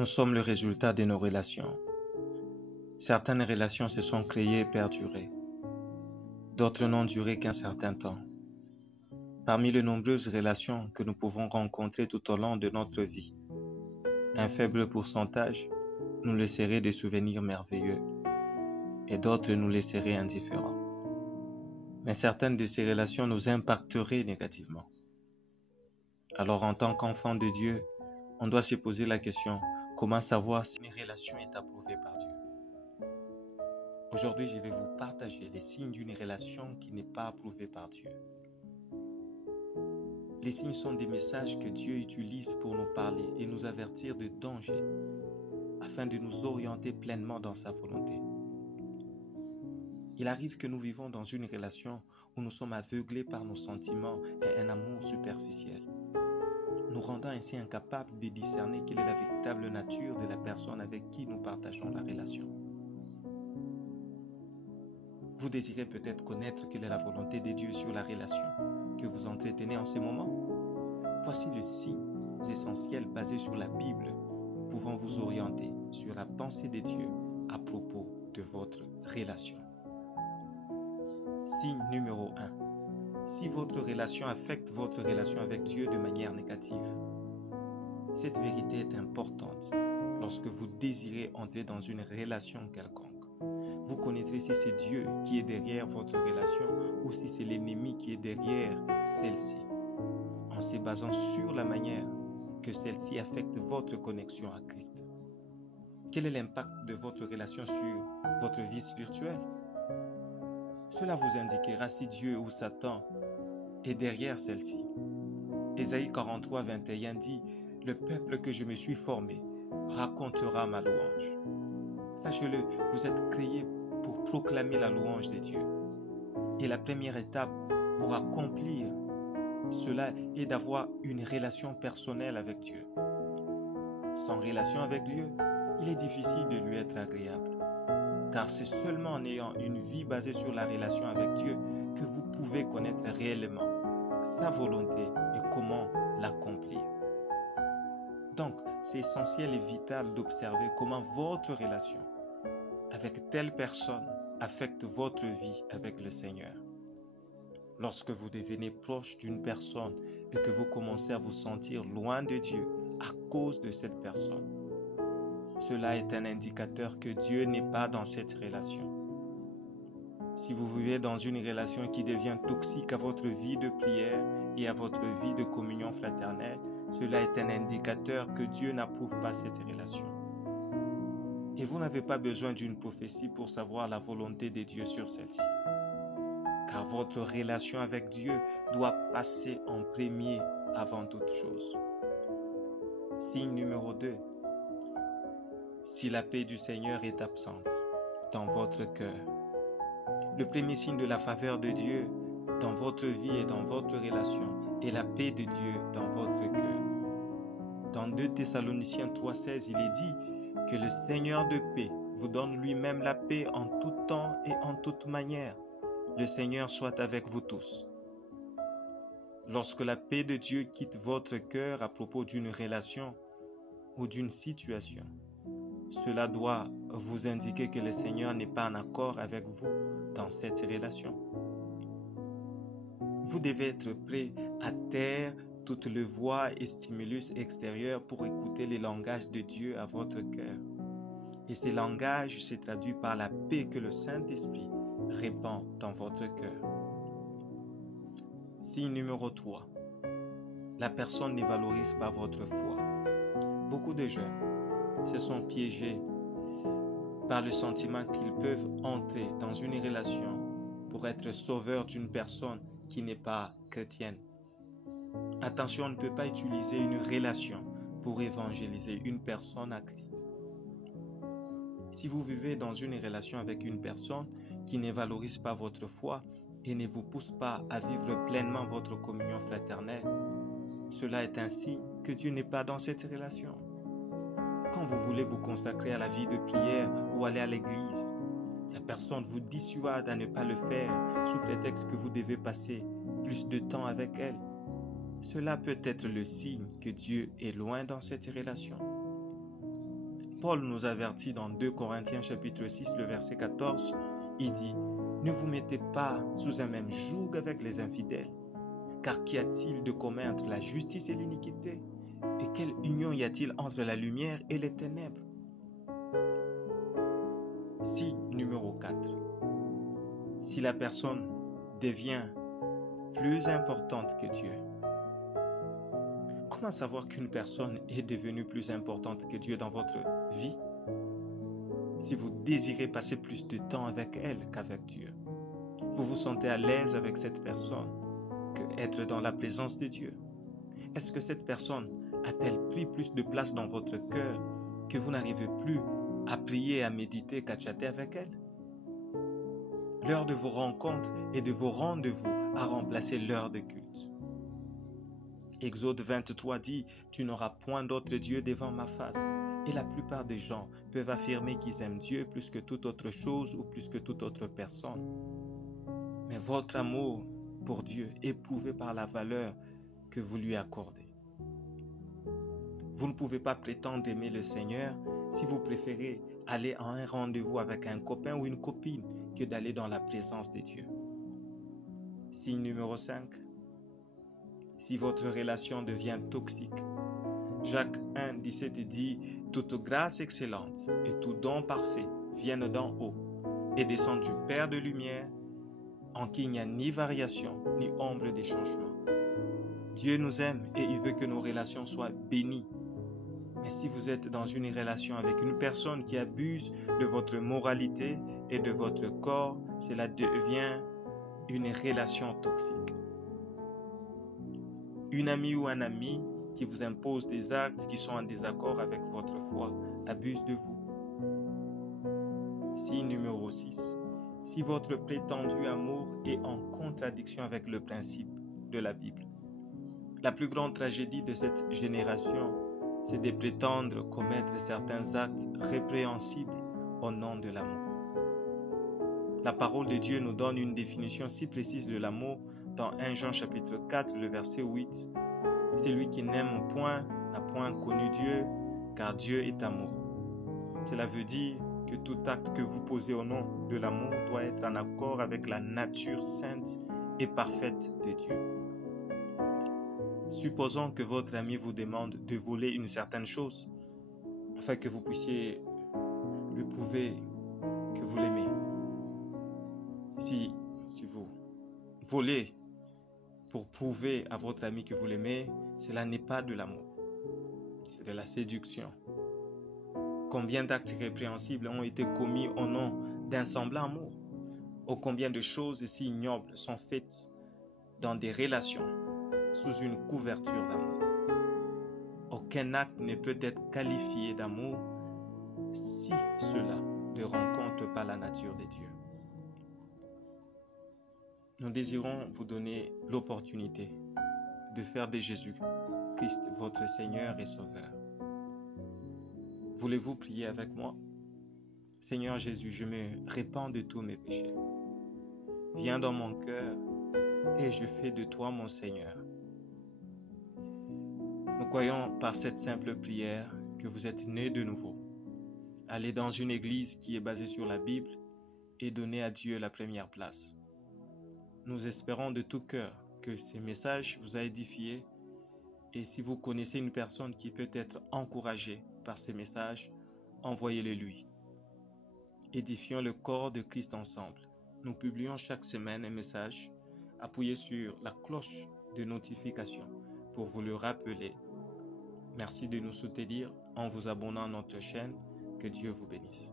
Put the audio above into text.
Nous sommes le résultat de nos relations. Certaines relations se sont créées et perdurées. D'autres n'ont duré qu'un certain temps. Parmi les nombreuses relations que nous pouvons rencontrer tout au long de notre vie, un faible pourcentage nous laisserait des souvenirs merveilleux et d'autres nous laisseraient indifférents. Mais certaines de ces relations nous impacteraient négativement. Alors en tant qu'enfant de Dieu, on doit se poser la question, comment savoir si une relation est approuvée par Dieu? Aujourd'hui, je vais vous partager les signes d'une relation qui n'est pas approuvée par Dieu. Les signes sont des messages que Dieu utilise pour nous parler et nous avertir de dangers afin de nous orienter pleinement dans sa volonté. Il arrive que nous vivons dans une relation où nous sommes aveuglés par nos sentiments et un amour superficiel, nous rendant ainsi incapables de discerner quelle est la véritable nature de la personne avec qui nous partageons la relation. Vous désirez peut-être connaître quelle est la volonté de Dieu sur la relation que vous entretenez en ce moment. Voici les signes essentiels basés sur la Bible pouvant vous orienter sur la pensée de Dieu à propos de votre relation. Signe numéro 1. Si votre relation affecte votre relation avec Dieu de manière négative. Cette vérité est importante lorsque vous désirez entrer dans une relation quelconque. Vous connaîtrez si c'est Dieu qui est derrière votre relation ou si c'est l'ennemi qui est derrière celle-ci, en se basant sur la manière que celle-ci affecte votre connexion à Christ. Quel est l'impact de votre relation sur votre vie spirituelle? Cela vous indiquera si Dieu ou Satan est derrière celle-ci. Ésaïe 43, 21 dit « Le peuple que je me suis formé racontera ma louange ». Sachez-le, vous êtes créés pour proclamer la louange de Dieu. Et la première étape pour accomplir cela est d'avoir une relation personnelle avec Dieu. Sans relation avec Dieu, il est difficile de lui être agréable. Car c'est seulement en ayant une vie basée sur la relation avec Dieu que vous pouvez connaître réellement sa volonté et comment l'accomplir. Donc, c'est essentiel et vital d'observer comment votre relation avec telle personne affecte votre vie avec le Seigneur. Lorsque vous devenez proche d'une personne et que vous commencez à vous sentir loin de Dieu à cause de cette personne, cela est un indicateur que Dieu n'est pas dans cette relation. Si vous vivez dans une relation qui devient toxique à votre vie de prière et à votre vie de communion fraternelle, cela est un indicateur que Dieu n'approuve pas cette relation. Et vous n'avez pas besoin d'une prophétie pour savoir la volonté de Dieu sur celle-ci. Car votre relation avec Dieu doit passer en premier avant toute chose. Signe numéro 2. Si la paix du Seigneur est absente dans votre cœur. Le premier signe de la faveur de Dieu dans votre vie et dans votre relation est la paix de Dieu dans votre cœur. Dans 2 Thessaloniciens 3,16, il est dit que le Seigneur de paix vous donne lui-même la paix en tout temps et en toute manière. Le Seigneur soit avec vous tous. Lorsque la paix de Dieu quitte votre cœur à propos d'une relation ou d'une situation, cela doit vous indiquer que le Seigneur n'est pas en accord avec vous dans cette relation. Vous devez être prêt à taire toutes les voix et stimulus extérieurs pour écouter les langages de Dieu à votre cœur. Et ces langages se traduisent par la paix que le Saint-Esprit répand dans votre cœur. Signe numéro 3. La personne ne valorise pas votre foi. Beaucoup de jeunes se sont piégés par le sentiment qu'ils peuvent entrer dans une relation pour être sauveurs d'une personne qui n'est pas chrétienne. Attention, on ne peut pas utiliser une relation pour évangéliser une personne à Christ. Si vous vivez dans une relation avec une personne qui ne valorise pas votre foi et ne vous pousse pas à vivre pleinement votre communion fraternelle, cela est un signe que Dieu n'est pas dans cette relation. Quand vous voulez vous consacrer à la vie de prière ou aller à l'église, la personne vous dissuade à ne pas le faire sous prétexte que vous devez passer plus de temps avec elle. Cela peut être le signe que Dieu est loin dans cette relation. Paul nous avertit dans 2 Corinthiens chapitre 6, le verset 14. Il dit, ne vous mettez pas sous un même joug avec les infidèles, car qu'y a-t-il de commun entre la justice et l'iniquité? Et quelle union y a-t-il entre la lumière et les ténèbres? Si, numéro 4. Si la personne devient plus importante que Dieu. Comment savoir qu'une personne est devenue plus importante que Dieu dans votre vie? Si vous désirez passer plus de temps avec elle qu'avec Dieu, vous vous sentez à l'aise avec cette personne qu'être dans la présence de Dieu. Est-ce que cette personne a-t-elle pris plus de place dans votre cœur que vous n'arrivez plus à prier, à méditer, qu'à chatter avec elle? L'heure de vos rencontres et de vos rendez-vous a remplacé l'heure de culte. Exode 23 dit, tu n'auras point d'autre Dieu devant ma face. Et la plupart des gens peuvent affirmer qu'ils aiment Dieu plus que toute autre chose ou plus que toute autre personne. Mais votre amour pour Dieu est prouvé par la valeur que vous lui accordez. Vous ne pouvez pas prétendre aimer le Seigneur si vous préférez aller à un rendez-vous avec un copain ou une copine que d'aller dans la présence de Dieu. Signe numéro 5. Si votre relation devient toxique, Jacques 1, 17 dit « Toute grâce excellente et tout don parfait viennent d'en haut et descendent du Père de lumière, en qui il n'y a ni variation ni ombre de changement. » Dieu nous aime et il veut que nos relations soient bénies. Mais si vous êtes dans une relation avec une personne qui abuse de votre moralité et de votre corps, cela devient une relation toxique. Une amie ou un ami qui vous impose des actes qui sont en désaccord avec votre foi abuse de vous. Signe numéro 6. Si votre prétendu amour est en contradiction avec le principe de la Bible. La plus grande tragédie de cette génération, c'est de prétendre commettre certains actes répréhensibles au nom de l'amour. La parole de Dieu nous donne une définition si précise de l'amour dans 1 Jean chapitre 4, le verset 8. Celui qui n'aime point n'a point connu Dieu, car Dieu est amour. Cela veut dire que tout acte que vous posez au nom de l'amour doit être en accord avec la nature sainte et parfaite de Dieu. Supposons que votre ami vous demande de voler une certaine chose, afin que vous puissiez lui prouver que vous l'aimez. Si vous volez pour prouver à votre ami que vous l'aimez, cela n'est pas de l'amour, c'est de la séduction. Combien d'actes répréhensibles ont été commis au nom d'un semblant amour? Ô combien de choses si ignobles sont faites dans des relations sous une couverture d'amour. Aucun acte ne peut être qualifié d'amour si cela ne rencontre pas la nature de Dieu. Nous désirons vous donner l'opportunité de faire de Jésus-Christ votre Seigneur et Sauveur. Voulez-vous prier avec moi? Seigneur Jésus, je me répands de tous mes péchés. Viens dans mon cœur et je fais de toi mon Seigneur. Nous croyons par cette simple prière que vous êtes né de nouveau. Allez dans une église qui est basée sur la Bible et donnez à Dieu la première place. Nous espérons de tout cœur que ces messages vous a édifié et si vous connaissez une personne qui peut être encouragée par ces messages, envoyez-les lui. Édifions le corps de Christ ensemble. Nous publions chaque semaine un message. Appuyez sur la cloche de notification pour vous le rappeler. Merci de nous soutenir en vous abonnant à notre chaîne. Que Dieu vous bénisse.